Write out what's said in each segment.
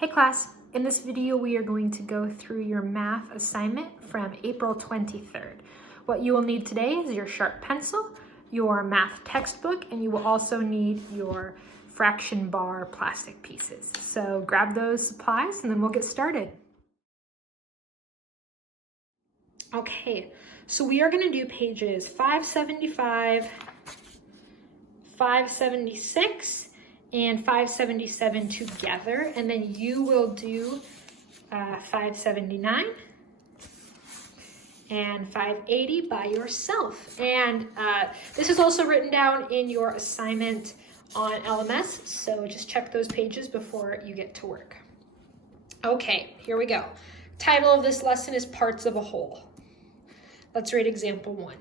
Hey class, in this video we are going to go through your math assignment from April 23rd. What you will need today is your sharp pencil, your math textbook, and you will also need your fraction bar plastic pieces. So grab those supplies and then we'll get started. Okay, so we are going to do pages 575, 576, and 577 together, and then you will do 579 and 580 by yourself. And this is also written down in your assignment on LMS, so just check those pages before you get to work. Okay, here we go. Title of this lesson is Parts of a Whole. Let's read example 1.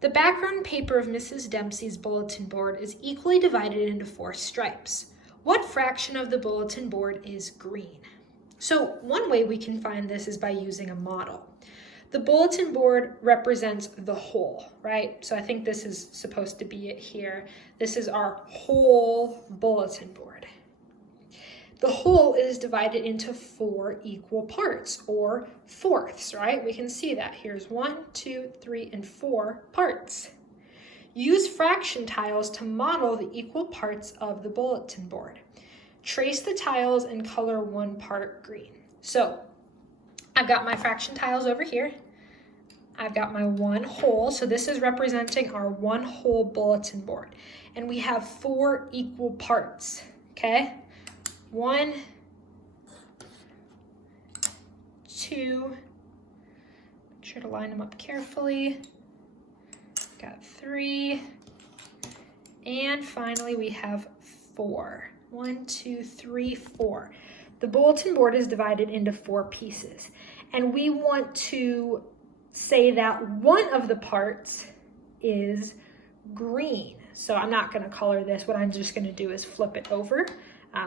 The background paper of Mrs. Dempsey's bulletin board is equally divided into 4 stripes. What fraction of the bulletin board is green? So one way we can find this is by using a model. The bulletin board represents the whole, right? So I think this is supposed to be it here. This is our whole bulletin board. The whole is divided into 4 equal parts, or fourths, right? We can see that. Here's 1, 2, 3, and 4 parts. Use fraction tiles to model the equal parts of the bulletin board. Trace the tiles and color one part green. So I've got my fraction tiles over here. I've got my one whole, so this is representing our one whole bulletin board. And we have 4 equal parts, okay? 1, 2, make sure to line them up carefully. Got 3, and finally we have 4. 1, 2, 3, 4. The bulletin board is divided into 4 pieces, and we want to say that one of the parts is green. So I'm not going to color this. What I'm just going to do is flip it over.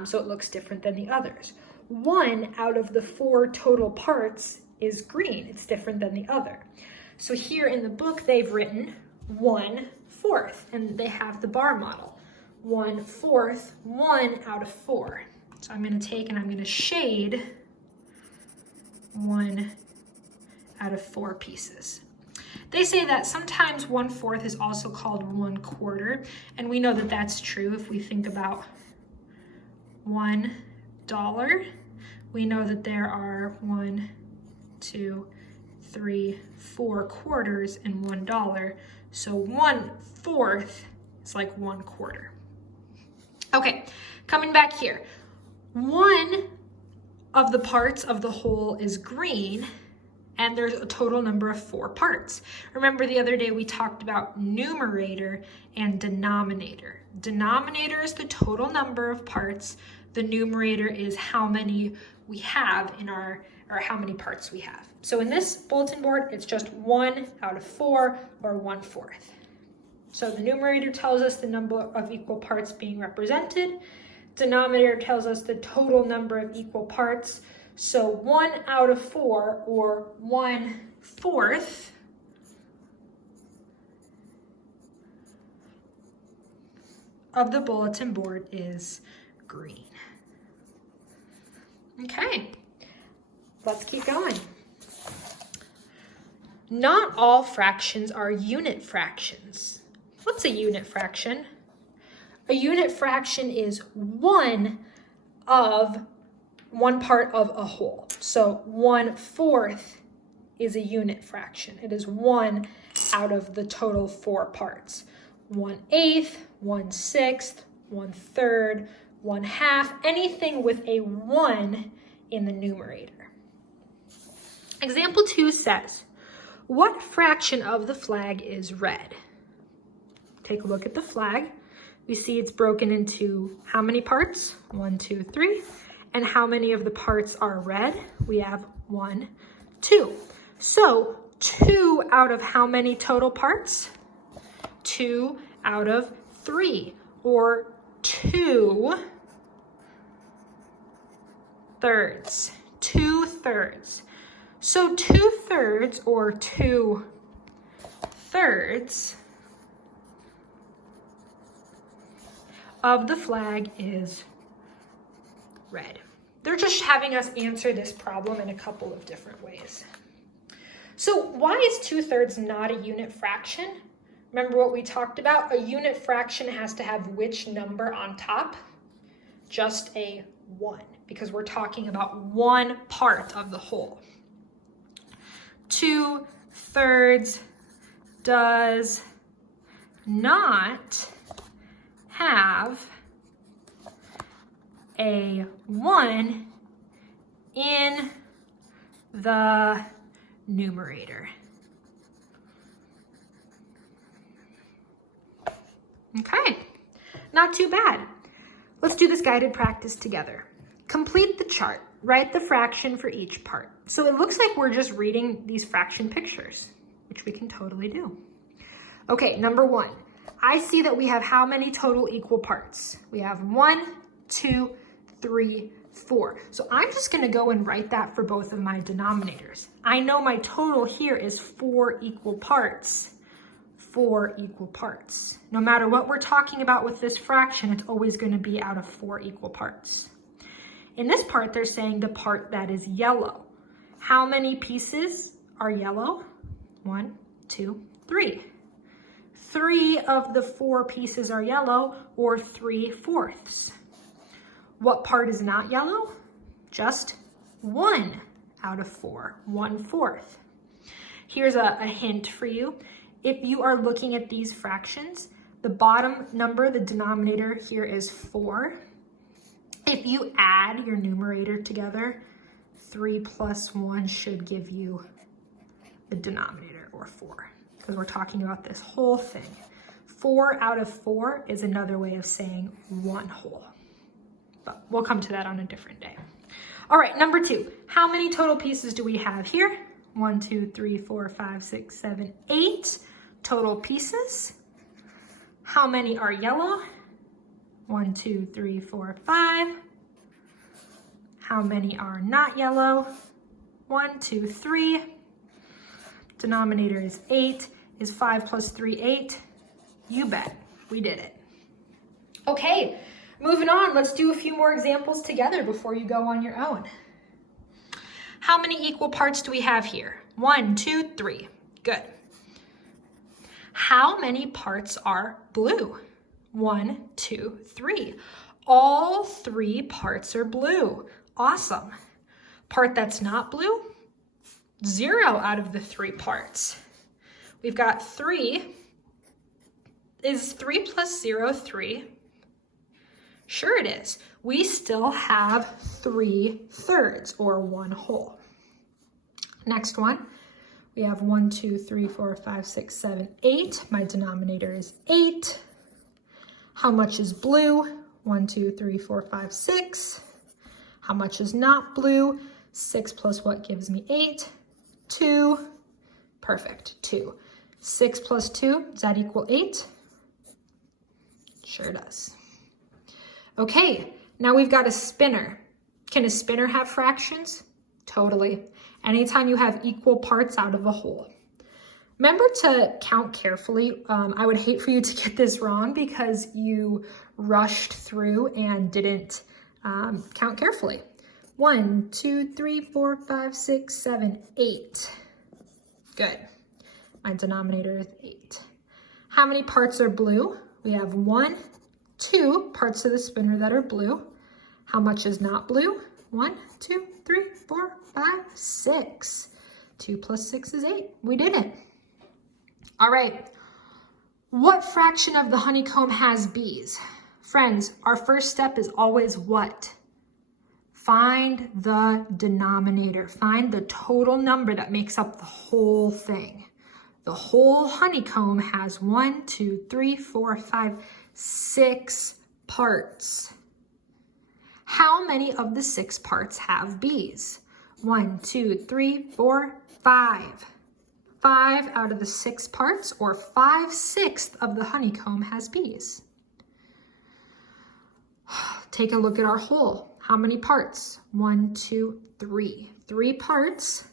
So it looks different than the others. 1 out of the 4 total parts is green. It's different than the other. So here in the book, they've written 1/4, and they have the bar model. 1/4, 1 out of 4. So I'm going to take and I'm going to shade 1 out of 4 pieces. They say that sometimes 1/4 is also called 1/4, and we know that that's true if we think about $1. We know that there are 1, 2, 3, 4 quarters in $1. So 1/4 is like 1/4. Okay, coming back here. 1 of the parts of the whole is green, and there's a total number of 4 parts. Remember the other day we talked about numerator and denominator. Denominator is the total number of parts. The numerator is how many we have in our, or how many parts we have. So in this bulletin board, it's just 1 out of 4, or 1/4. So the numerator tells us the number of equal parts being represented. Denominator tells us the total number of equal parts. So 1 out of 4, or 1/4, of the bulletin board is green. Okay, let's keep going. Not all fractions are unit fractions. What's a unit fraction? A unit fraction is one part of a whole. So 1/4 is a unit fraction. It is 1 out of the total 4 parts. 1/8, 1/6, 1/3, 1/2, anything with a 1 in the numerator. Example 2 says, what fraction of the flag is red? Take a look at the flag. We see it's broken into how many parts? 1, 2, 3. And how many of the parts are red? We have 1, 2. So 2 out of how many total parts? 2 out of 3, or 2/3. 2/3. So 2/3, or 2/3 of the flag is red. they're just having us answer this problem in a couple of different ways. So why is 2/3 not a unit fraction? Remember what we talked about? A unit fraction has to have which number on top? Just a 1, because we're talking about one part of the whole. 2/3 does not have a 1 in the numerator. Okay, not too bad. Let's do this guided practice together. Complete the chart. Write the fraction for each part. So it looks like we're just reading these fraction pictures, which we can totally do. Okay, number 1. I see that we have how many total equal parts? We have 1, 2, 3, 4. So I'm just going to go and write that for both of my denominators. I know my total here is 4 equal parts. 4 equal parts. No matter what we're talking about with this fraction, it's always going to be out of 4 equal parts. In this part, they're saying the part that is yellow. How many pieces are yellow? 1, 2, 3. 3 of the 4 pieces are yellow, or 3/4. What part is not yellow? Just 1 out of 4, 1/4. Here's a hint for you. If you are looking at these fractions, the bottom number, the denominator here is 4. If you add your numerator together, 3 plus 1 should give you the denominator, or 4, because we're talking about this whole thing. 4 out of 4 is another way of saying 1 whole. But we'll come to that on a different day. All right, number 2. How many total pieces do we have here? 1, 2, 3, 4, 5, 6, 7, 8 total pieces. How many are yellow? 1, 2, 3, 4, 5. How many are not yellow? 1, 2, 3. Denominator is 8. Is 5 plus 3 8? You bet, we did it. Okay, moving on, let's do a few more examples together before you go on your own. How many equal parts do we have here? 1, 2, 3. Good. How many parts are blue? 1, 2, 3. All 3 parts are blue. Awesome. Part that's not blue? 0 out of the 3 parts. We've got 3. Is 3 plus 0 3? Sure it is. We still have 3/3, or 1 whole. Next one, we have 1, 2, 3, 4, 5, 6, 7, 8. My denominator is 8. How much is blue? 1, 2, 3, 4, 5, 6. How much is not blue? 6 plus what gives me 8? 2. Perfect, 2. 6 plus 2, does that equal 8? Sure does. Okay, now we've got a spinner. Can a spinner have fractions? Totally. Anytime you have equal parts out of a whole. Remember to count carefully. I would hate for you to get this wrong because you rushed through and didn't count carefully. 1, 2, 3, 4, 5, 6, 7, 8. Good. My denominator is 8. How many parts are blue? We have 1, 2 parts of the spinner that are blue. How much is not blue? 1, 2, 3, 4, 5, 6. 2 plus 6 is 8. We did it. All right. What fraction of the honeycomb has bees? Friends, our first step is always what? Find the denominator. Find the total number that makes up the whole thing. The whole honeycomb has 1, 2, 3, 4, 5, 6 parts. How many of the 6 parts have bees? 1, 2, 3, 4, 5. 5 out of the 6 parts, or 5/6 of the honeycomb, has bees. Take a look at our whole. How many parts? 1, 2, 3. 3 parts.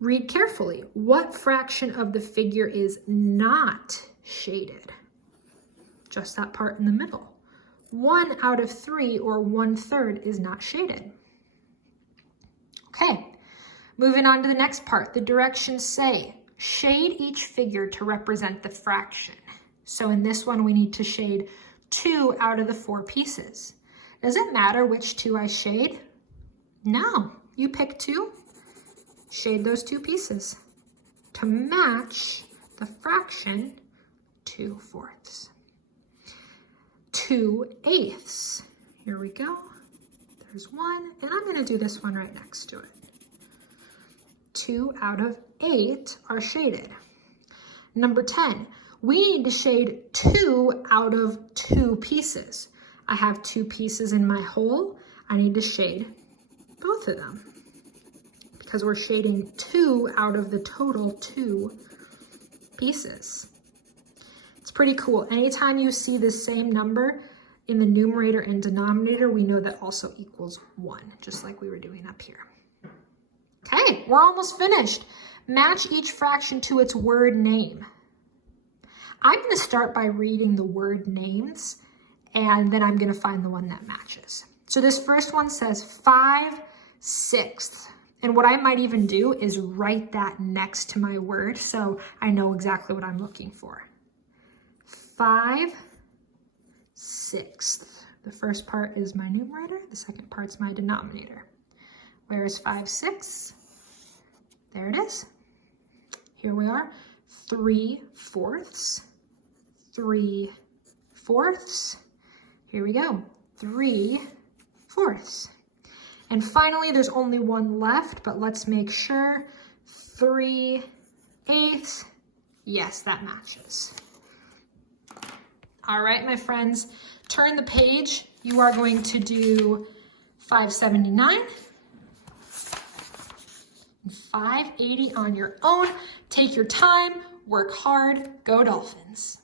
Read carefully. What fraction of the figure is not shaded? Just that part in the middle. 1 out of 3, or 1/3, is not shaded. Okay, moving on to the next part. The directions say, shade each figure to represent the fraction. So in this one, we need to shade 2 out of the 4 pieces. Does it matter which 2 I shade? No, you pick 2, shade those 2 pieces to match the fraction 2/4. 2/8. Here we go. There's 1, and I'm going to do this one right next to it. 2 out of 8 are shaded. Number 10, we need to shade 2 out of 2 pieces. I have 2 pieces in my whole. I need to shade both of them because we're shading 2 out of the total 2 pieces. It's pretty cool. Anytime you see the same number in the numerator and denominator, we know that also equals 1, just like we were doing up here. Okay, we're almost finished. Match each fraction to its word name. I'm going to start by reading the word names, and then I'm going to find the one that matches. So this first one says 5/6. And what I might even do is write that next to my word so I know exactly what I'm looking for. 5/6. The first part is my numerator, the second part's my denominator. Where is 5/6? There it is. Here we are. 3/4. 3/4. Here we go. 3/4. And finally, there's only one left, but let's make sure. 3/8. Yes, that matches. All right, my friends, turn the page. You are going to do 579 and 580 on your own. Take your time, work hard, go Dolphins.